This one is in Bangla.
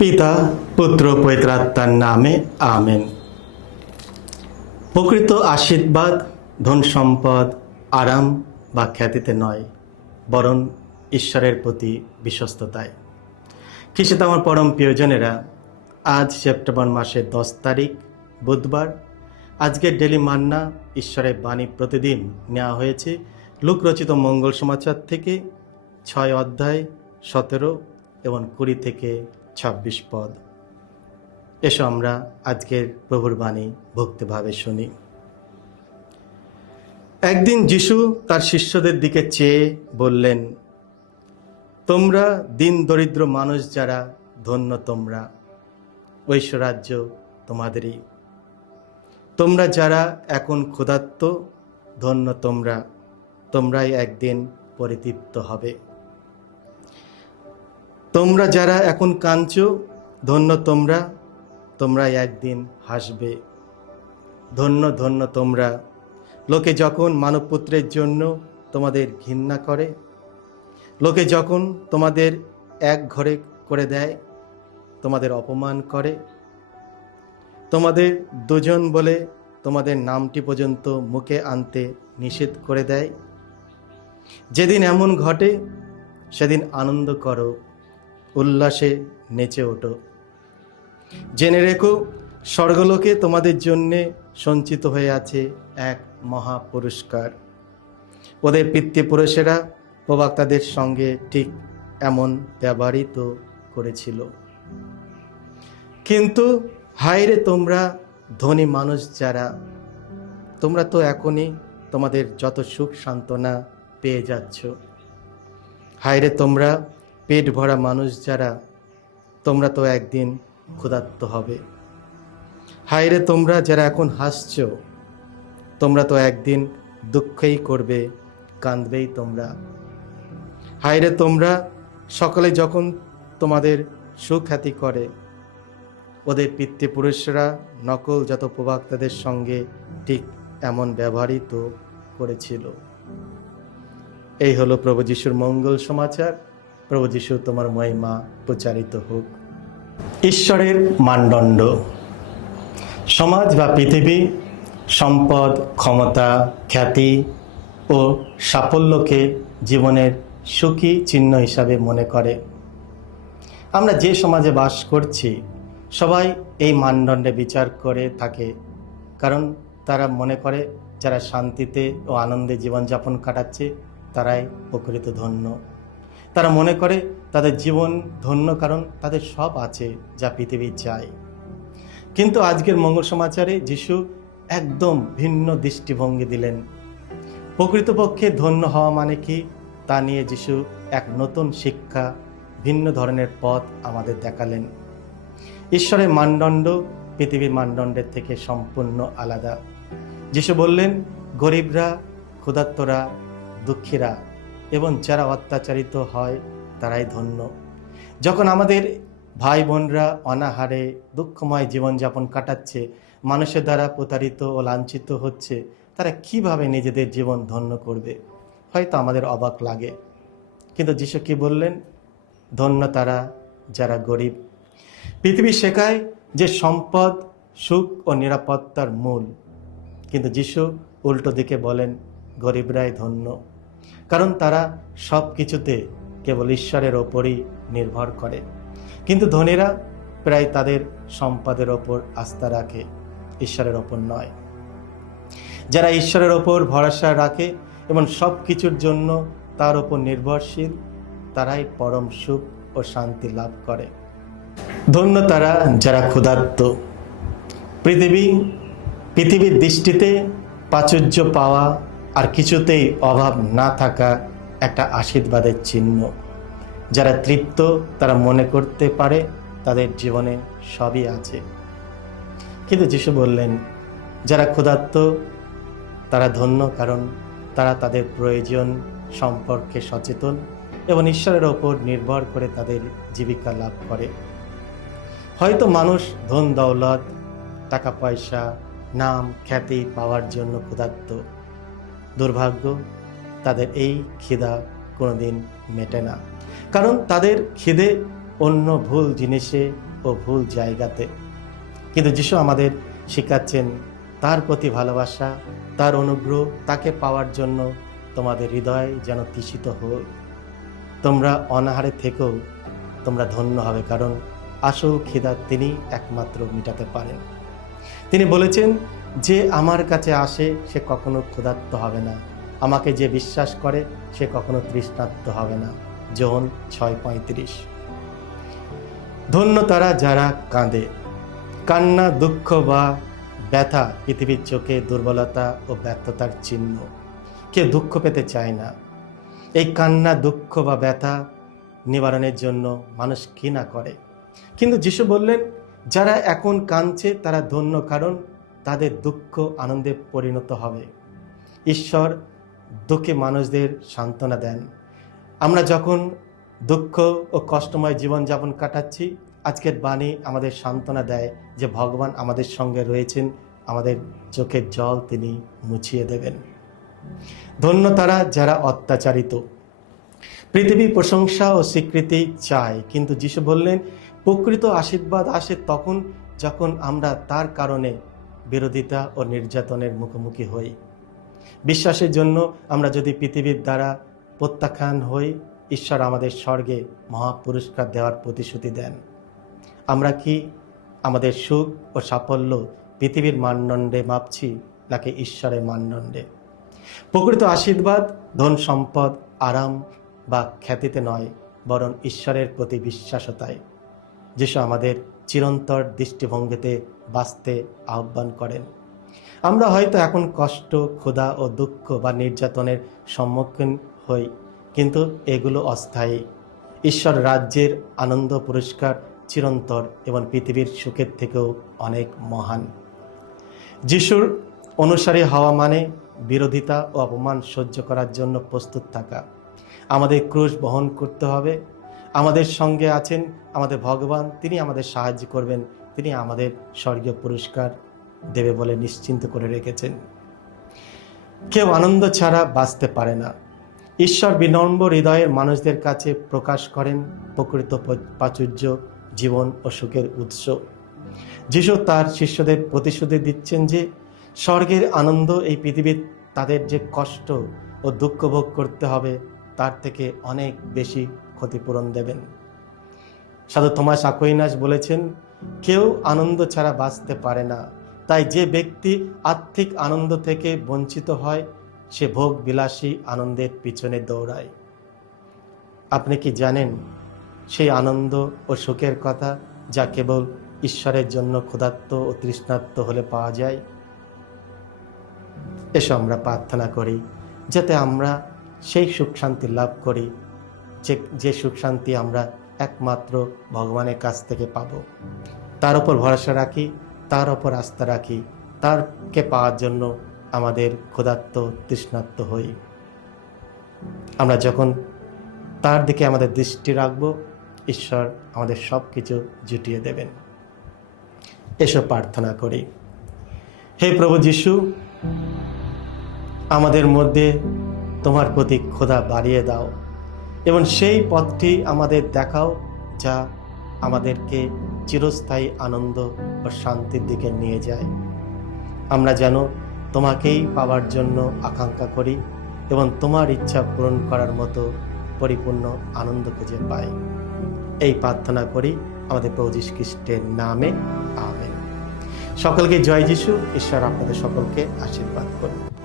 পিতা পুত্র পবিত্রাত্মার নামে আমেন। প্রকৃত আশীর্বাদ ধন সম্পদ আরাম বা খ্যাতিতে নয়, বরং ঈশ্বরের প্রতি বিশ্বস্ততায়। খ্রিস্টে আমার পরম প্রিয়জনেরা, আজ সেপ্টেম্বর মাসের 10 তারিখ বুধবার। আজকের ডেলি মান্না ঈশ্বরের বাণী প্রতিদিন নেওয়া হয়েছে লূক রচিত মঙ্গল সমাচার থেকে 6 অধ্যায় 17 এবং 20 থেকে 26 পদ। এসো আমরা আজকের প্রভুর বাণী ভক্তিভাবে শুনি। একদিন যিশু তার শিষ্যদের দিকে চেয়ে বললেন, তোমরা দিন দরিদ্র মানুষ যারা, ধন্য তোমরা, ঐশ্বরাজ্য তোমাদেরই। তোমরা যারা এখন ক্ষুধার্ত, ধন্য তোমরা, তোমরাই একদিন পরিতৃপ্ত হবে। তোমরা যারা এখন কাঁদছো, ধন্য তোমরা, তোমরাই একদিন হাসবে। ধন্য ধন্য তোমরা, লোকে যখন মানবপুত্রের জন্য তোমাদের ঘৃণা করে, লোকে যখন তোমাদের এক ঘরে করে দেয়, তোমাদের অপমান করে, তোমাদের দুজন বলে তোমাদের নামটি পর্যন্ত মুখে আনতে নিষেধ করে দেয়। যেদিন এমন ঘটে সেদিন আনন্দ করো, উল্লাসে নেচে ওঠো। জেনে রেখো, স্বর্গলোকে তোমাদের জন্যে সঞ্চিত হয়ে আছে এক মহা পুরস্কার। ওদের পিতৃপুরুষেরা প্রবক্তাদের সঙ্গে ঠিক এমন ব্যবহৃত করেছিল। কিন্তু হায়রে তোমরা ধনী মানুষ যারা, তোমরা তো এখনই তোমাদের যত সুখ সান্ত্বনা পেয়ে যাচ্ছ। হায়রে তোমরা পেট ভরা মানুষ যারা, তোমরা তো একদিন ক্ষুধার্ত হবে। হায়রে তোমরা যারা এখন হাসছো, তোমরা তো একদিন দুঃখেই করবে, কাঁদবেই তোমরা। হায়রে তোমরা সকলে যখন তোমাদের সুখ্যাতি করে, ওদের পিতৃপুরুষরা নকল যত প্রবক্তাদের সঙ্গে ঠিক এমন ব্যবহৃত করেছিল। এই হলো প্রভু যিশুর মঙ্গল সমাচার। প্রভু যিশু তোমার মহিমা প্রচারিত হোক। ঈশ্বরের মানদণ্ড। সমাজ বা পৃথিবী সম্পদ, ক্ষমতা, খ্যাতি ও সাফল্যকে জীবনের সুখী চিহ্ন হিসাবে মনে করে। আমরা যে সমাজে বাস করছি, সবাই এই মানদণ্ডে বিচার করে থাকে, কারণ তারা মনে করে যারা শান্তিতে ও আনন্দে জীবনযাপন কাটাচ্ছে তারাই প্রকৃত ধন্য। তারা মনে করে তাদের জীবন ধন্য কারণ তাদের সব আছে যা পৃথিবী চায়। কিন্তু আজকের মঙ্গল সমাচারে যিশু একদম ভিন্ন দৃষ্টিভঙ্গি দিলেন। প্রকৃতপক্ষে ধন্য হওয়া মানে কি তা নিয়ে যিশু এক নতুন শিক্ষা, ভিন্ন ধরনের পথ আমাদের দেখালেন। ঈশ্বরের মানদণ্ড পৃথিবীর মানদণ্ডের থেকে সম্পূর্ণ আলাদা। যিশু বললেন, গরিবরা, ক্ষুধার্তরা, দুঃখীরা এবং যারা অত্যাচারিত হয় তারাই ধন্য। যখন আমাদের ভাই বোনরা অনাহারে দুঃখময় জীবনযাপন কাটাচ্ছে, মানুষের দ্বারা প্রতারিত ও লাঞ্ছিত হচ্ছে, তারা কিভাবে নিজেদের জীবন ধন্য করবে? হয়তো আমাদের অবাক লাগে। কিন্তু যিশু কি বললেন? ধন্য তারা যারা গরিব। পৃথিবী শেখায় যে সম্পদ, সুখ ও নিরাপত্তার মূল, কিন্তু যিশু উল্টো দিকে বলেন গরিবরাই ধন্য, কারণ তারা সব কিছুতে কেবল ঈশ্বরের ওপরই নির্ভর করে। কিন্তু ধনীরা প্রায় তাদের সম্পদের ওপর আস্থা রাখে, ঈশ্বরের ওপর নয়। যারা ঈশ্বরের ওপর ভরসা রাখে এবং সব কিছুর জন্য তার ওপর নির্ভরশীল, তারাই পরম সুখ ও শান্তি লাভ করে। ধন্য তারা যারা ক্ষুধার্ত। পৃথিবীর দৃষ্টিতে প্রাচুর্য পাওয়া আর কিছুতেই অভাব না থাকা একটা আশীর্বাদের চিহ্ন। যারা তৃপ্ত তারা মনে করতে পারে তাদের জীবনে সবই আছে। কিন্তু যিশু বললেন, যারা ক্ষুধার্ত তারা ধন্য, কারণ তারা তাদের প্রয়োজন সম্পর্কে সচেতন এবং ঈশ্বরের ওপর নির্ভর করে তাদের জীবিকা লাভ করে। হয়তো মানুষ ধন দৌলত, টাকা পয়সা, নাম খ্যাতি পাওয়ার জন্য ক্ষুধার্ত। দুর্ভাগ্য, তাদের এই খিদা কোনোদিন মেটে না, কারণ তাদের খিদে অন্য ভুল জিনিসে ও ভুল জায়গাতে। কিন্তু যিশু আমাদের শেখাচ্ছেন তার প্রতি ভালোবাসা, তার অনুগ্রহ, তাকে পাওয়ার জন্য তোমাদের হৃদয় যেন তৃষিত হয়। তোমরা অনাহারে থেকেও তোমরা ধন্য হবে, কারণ আসল খিদা তিনি একমাত্র মেটাতে পারেন। তিনি বলেছেন যে আমার কাছে আসে সে কখনো ক্ষুধার্ত হবে না, আমাকে যে বিশ্বাস করে সে কখনো তৃষ্ণার্ত হবে না। যোহন 6:35। ধন্য তারা যারা কাঁদে। কান্না, দুঃখ বা ব্যথা পৃথিবীর চোখে দুর্বলতা ও ব্যর্থতার চিহ্ন। কেউ দুঃখ পেতে চায় না। এই কান্না, দুঃখ বা ব্যথা নিবারণের জন্য মানুষ কি না করে। কিন্তু যিশু বললেন যারা এখন কাঁদছে তারা ধন্য, কারণ তাদের দুঃখ আনন্দে পরিণত হবে। ঈশ্বর দুঃখী মানুষদের সান্ত্বনা দেন। আমরা যখন দুঃখ ও কষ্টময় জীবনযাপন কাটাচ্ছি, আজকের বাণী আমাদের সান্ত্বনা দেয় যে ভগবান আমাদের সঙ্গে রয়েছেন, আমাদের চোখের জল তিনি মুছিয়ে দেবেন। ধন্য তারা যারা অত্যাচারিত। পৃথিবী প্রশংসা ও স্বীকৃতি চায়, কিন্তু যিশু বললেন প্রকৃত আশীর্বাদ আসে তখন যখন আমরা তার কারণে বিরোধিতা ও নির্যাতনের মুখোমুখি হই। বিশ্বাসের জন্য আমরা যদি পৃথিবীর দ্বারা প্রত্যাখ্যান হই, ঈশ্বর আমাদের স্বর্গে মহাপুরস্কার দেওয়ার প্রতিশ্রুতি দেন। আমরা কি আমাদের সুখ ও সাফল্য পৃথিবীর মানদণ্ডে মাপছি নাকি ঈশ্বরের মানদণ্ডে? প্রকৃত আশীর্বাদ ধন সম্পদ, আরাম বা খ্যাতিতে নয়, বরং ঈশ্বরের প্রতি বিশ্বাসতায়। যিশু আমাদের চিরন্তর দৃষ্টিভঙ্গিতে বাঁচতে আহ্বান করেন। আমরা হয়তো এখন কষ্ট, ক্ষুধা ও দুঃখ বা নির্যাতনের সম্মুখীন হই, কিন্তু এগুলো অস্থায়ী। ঈশ্বর রাজ্যের আনন্দ, পুরস্কার চিরন্তর এবং পৃথিবীর সুখের থেকেও অনেক মহান। যিশুর অনুসারী হওয়া মানে বিরোধিতা ও অপমান সহ্য করার জন্য প্রস্তুত থাকা। আমাদের ক্রুশ বহন করতে হবে। আমাদের সঙ্গে আছেন আমাদের ভগবান, তিনি আমাদের সাহায্য করবেন, তিনি আমাদের স্বর্গীয় পুরস্কার দেবে বলে নিশ্চিন্ত করে রেখেছেন। কেউ আনন্দ ছাড়া বাঁচতে পারে না। ঈশ্বর বিনম্র হৃদয়ের মানুষদের কাছে প্রকাশ করেন প্রকৃত প্রাচুর্য, জীবন ও সুখের উৎস। যিশু তার শিষ্যদের প্রতিশ্রুতি দিচ্ছেন যে স্বর্গের আনন্দ এই পৃথিবীর তাদের যে কষ্ট ও দুঃখ ভোগ করতে হবে তার থেকে অনেক বেশি ক্ষতিপূরণ দেবেন। সাধু থমাস আকুইনাস বলেছেন কেউ আনন্দ ছাড়া বাঁচতে পারে না। তাই যে ব্যক্তি আর্থিক আনন্দ থেকে বঞ্চিত হয় সে ভোগ বিলাসী আনন্দের পিছনে দৌড়ায়। আপনি কি জানেন সেই আনন্দ ও সুখের কথা যা কেবল ঈশ্বরের জন্য ক্ষুধার্ত ও তৃষ্ণার্ত হলে পাওয়া যায়? এসো আমরা প্রার্থনা করি যাতে আমরা সেই সুখ শান্তি লাভ করি যে সুখ শান্তি আমরা একমাত্র ভগবানের কাছ থেকে পাব। তার উপর ভরসা রাখি, তার উপর আস্থা রাখি, তারকে পাওয়ার জন্য আমাদের ক্ষুধার্ত তৃষ্ণার্ত হই। আমরা যখন তার দিকে আমাদের দৃষ্টি রাখব, ঈশ্বর আমাদের সব কিছু জুটিয়ে দেবেন। এসব প্রার্থনা করি। হে প্রভু যিশু, আমাদের মধ্যে তোমার প্রতি ক্ষুধা বাড়িয়ে দাও এবং সেই পথটি আমাদের দেখাও যা আমাদেরকে চিরস্থায়ী আনন্দ ও শান্তির দিকে নিয়ে যায়। আমরা যেন তোমাকেই পাওয়ার জন্য আকাঙ্ক্ষা করি এবং তোমার ইচ্ছা পূরণ করার মতো পরিপূর্ণ আনন্দ খুঁজে পাই। এই প্রার্থনা করি আমাদের প্রভু যীশু খ্রিস্টের নামে, আমেন। সকলকে জয় যিশু। ঈশ্বর আপনাদের সকলকে আশীর্বাদ করুন।